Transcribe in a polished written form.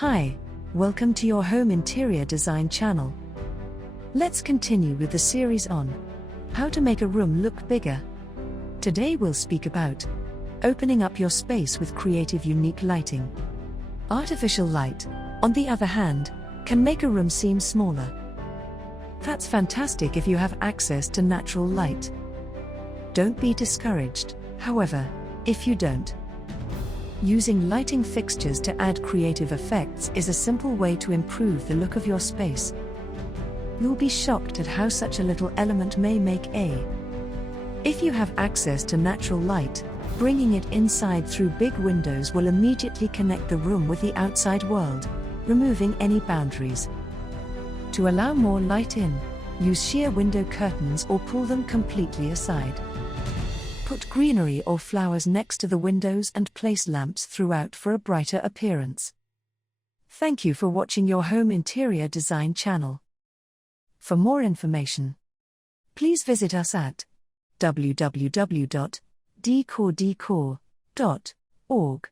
Hi, welcome to your home interior design channel. Let's continue with the series on how to make a room look bigger. Today we'll speak about opening up your space with creative, unique lighting. Artificial light, on the other hand, can make a room seem smaller. That's fantastic if you have access to natural light. Don't be discouraged, however, if you don't. Using lighting fixtures to add creative effects is a simple way to improve the look of your space. You'll be shocked at how such a little element may make a. If you have access to natural light, bringing it inside through big windows will immediately connect the room with the outside world, removing any boundaries. To allow more light in, use sheer window curtains or pull them completely aside. Put greenery or flowers next to the windows and place lamps throughout for a brighter appearance. Thank you for watching your home interior design channel. For more information, please visit us at www.decordecor.org.